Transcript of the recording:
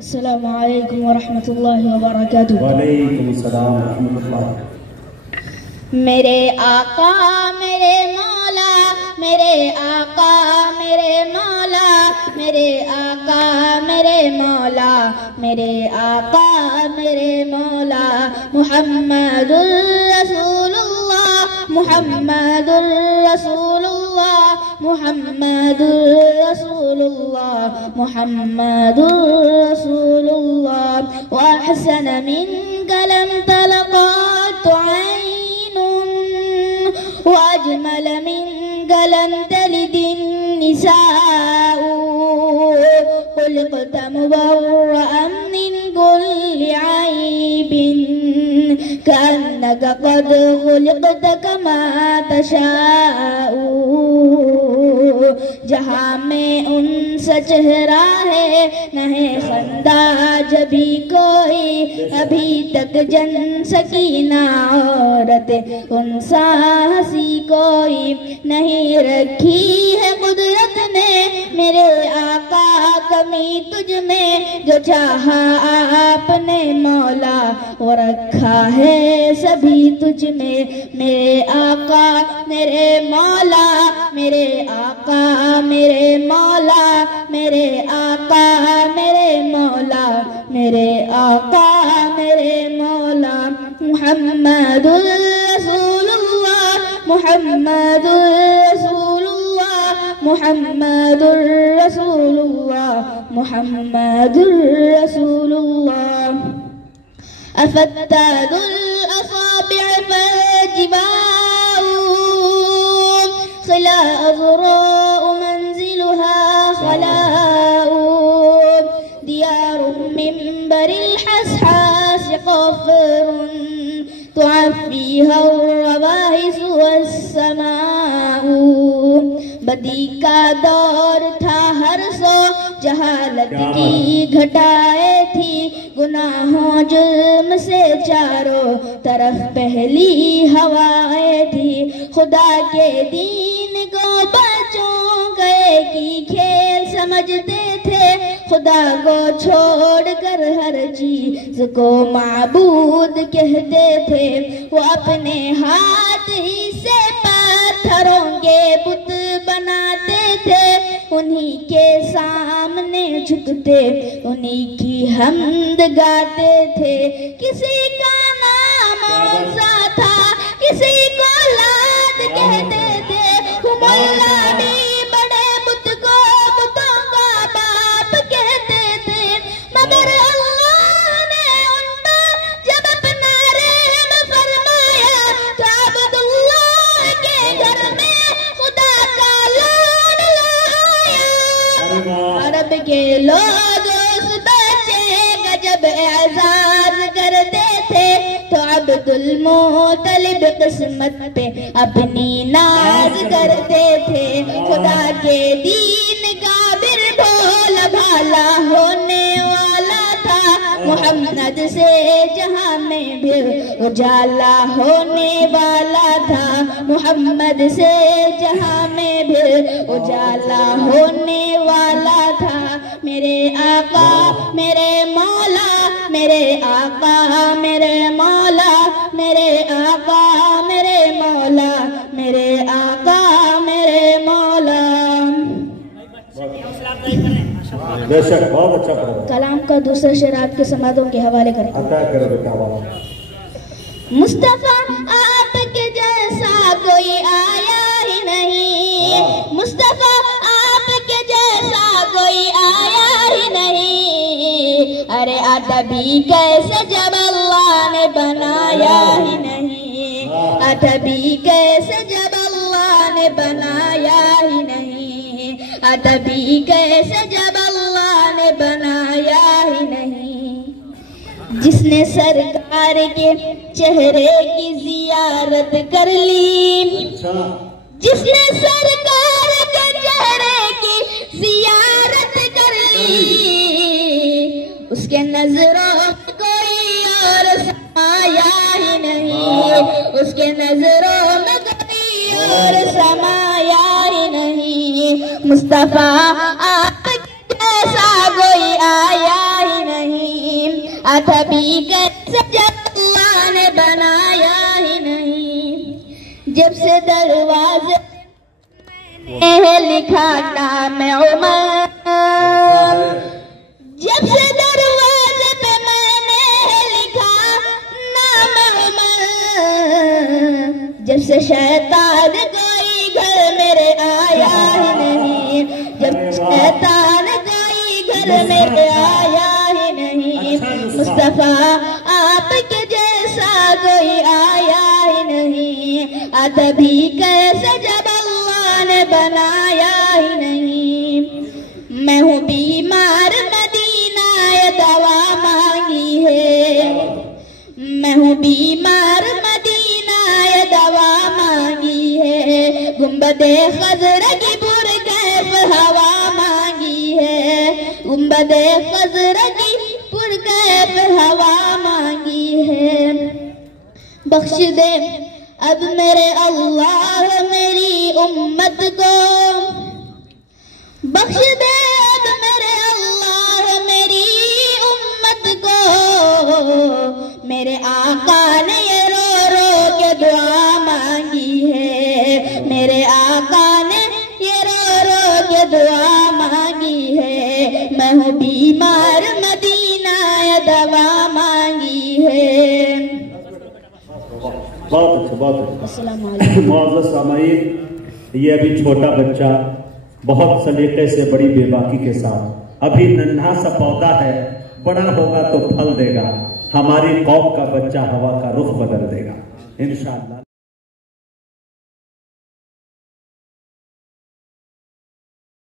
السلام علیکم ورحمۃ اللہ وبرکاتہ۔ وعلیکم السلام ورحمۃ اللہ۔ میرے آقا میرے مولا، میرے آقا میرے مولا، میرے آقا میرے مولا، میرے آقا میرے مولا، محمد الرسول اللہ، محمد الرسول اللہ، محمد الرسول اللہ، محمد الرسول اللہ۔ وأحسن منك لم تلقت عين، وأجمل منك لم تلد النساء، خلقت مبرأ من كل عيب، كأنك قد خلقت كما تشاء۔ جہاں میں ان سا چہرہ ہے نہ ہے خندہ جبھی کوئی، ابھی تک جن سکینہ عورت ان سا ہنسی کوئی نہیں رکھی ہے قدرت نے میرے آقا کمی تجھ میں، جو چاہا آپ نے مولا وہ رکھا ہے سبھی تجھ میں۔ میرے آقا میرے مولا، میرے آقا میرے مولا، میرے آقا میرے مولا، میرے آقا میرے مولا، محمد الرسول اللہ، محمد الرسول اللہ، محمد الرسول اللہ، محمد الرسول اللہ۔ أفتاد الأصابع فالجباء، صلا أزراء منزلها خلاء، ديار من بر الحسحاس قفر، تعفيها الرواهس والسماء۔ بدی کا دور تھا ہر سو، جہالت کی گھٹائے تھی، گناہوں جرم سے چاروں طرف پہلی ہوائیں تھی۔ خدا کے دین کو بچوں گئے کی کھیل سمجھتے تھے، خدا کو چھوڑ کر ہر چیز کو معبود کہتے تھے۔ وہ اپنے ہاتھ ہی سے پتھروں کے بت بناتے تھے، انہی کے سامنے جھکتے انہی کی حمد گاتے تھے۔ کسی کا نام موسیٰ تھا، کسی کو لاد کہتے تھے، اللہ بھی بڑے بت کو بتوں کا باپ کہتے تھے، مگر اللہ نے ان پر جب اپنا رحم فرمایا تو عبداللہ کے گھر میں خدا کا لاڈ لایا۔ عرب کے لوگ اس بچے کا جب اعزاز کرتے تھے تو عبد المطلب قسمت پہ اپنی ناز کرتے تھے۔ خدا کے دین کا بر بھولا بھالا ہونے والا تھا، محمد سے جہاں میں بھی اجالا ہونے والا تھا، محمد سے جہاں میں بھی اجالا ہونے والا تھا۔ میرے آقا میرے مولا، میرے آقا میرے مولا، میرے آقا میرے مولا، میرے آقا میرے مولا۔ بے شک بہت اچھا پڑھا۔ کلام کا دوسرا شعر آپ کے سماعتوں کے حوالے کرتا ہوں۔ عطا کرو بیٹا والا۔ مصطفیٰ آپ کے جیسا کوئی آیا ہی نہیں، مصطفیٰ آپ کے جیسا کوئی آیا ہی نہیں، ارے آتا بھی کیسے جب اللہ نے بنایا ہی نہیں، آتا بھی کیسے جب اللہ نے بنایا ہی نہیں، آتا بھی کیسے جب اللہ نے بنایا ہی نہیں۔ جس نے سرکار کے چہرے کی زیارت کر لی، جس نے سرکار کے چہرے کی زیارت کر لی، اس کے نظروں میں کوئی اور سمایا ہی نہیں، اس کے نظروں میں کوئی اور سمایا ہی نہیں۔ مصطفیٰ آپ کے جیسا کوئی آیا ہی نہیں۔ ادبی کیسے جب اللہ نے بنایا ہی نہیں، جب سے دروازے میں نے لکھا نام عمر، جب سے دروازے پہ میں نے لکھا نام عمر، جب سے شیطان کوئی گھر میرے آیا ہی نہیں، جب شیطان کوئی گھر میرے آیا ہی نہیں، مصطفیٰ آپ کے جیسا کوئی آیا ہی نہیں، ادبی کیسے جب اللہ نے بنایا ہی نہیں۔ میں ہوں بیمار مدینہ یہ دوا مانگی ہے، میں ہوں بیمار مدینہ یہ دوا مانگی ہے، گنبد خضرا کی پرکیف ہوا مانگی ہے، گنبد خضرا کی پرکیف ہوا مانگی ہے۔ بخش دے اب میرے اللہ میری امت کو، بخش دے اب میرے اللہ میری امت کو، میرے آقا نے یہ رو رو کے دعا مانگی ہے، میرے آقا نے یہ رو رو کے دعا مانگی ہے، میں ہوں بیمار مدینہ یہ دوا مانگی ہے۔ بہت اچھا، بہت اچھا۔ السلام علیکم۔ معزز سامعین، یہ ابھی چھوٹا بچہ بہت سلیقے سے بڑی بے باکی کے ساتھ، ابھی ننھا سا پودا ہے، بڑا ہوگا تو پھل دے گا، ہماری قوم کا بچہ ہوا کا رخ بدل دے گا انشاءاللہ۔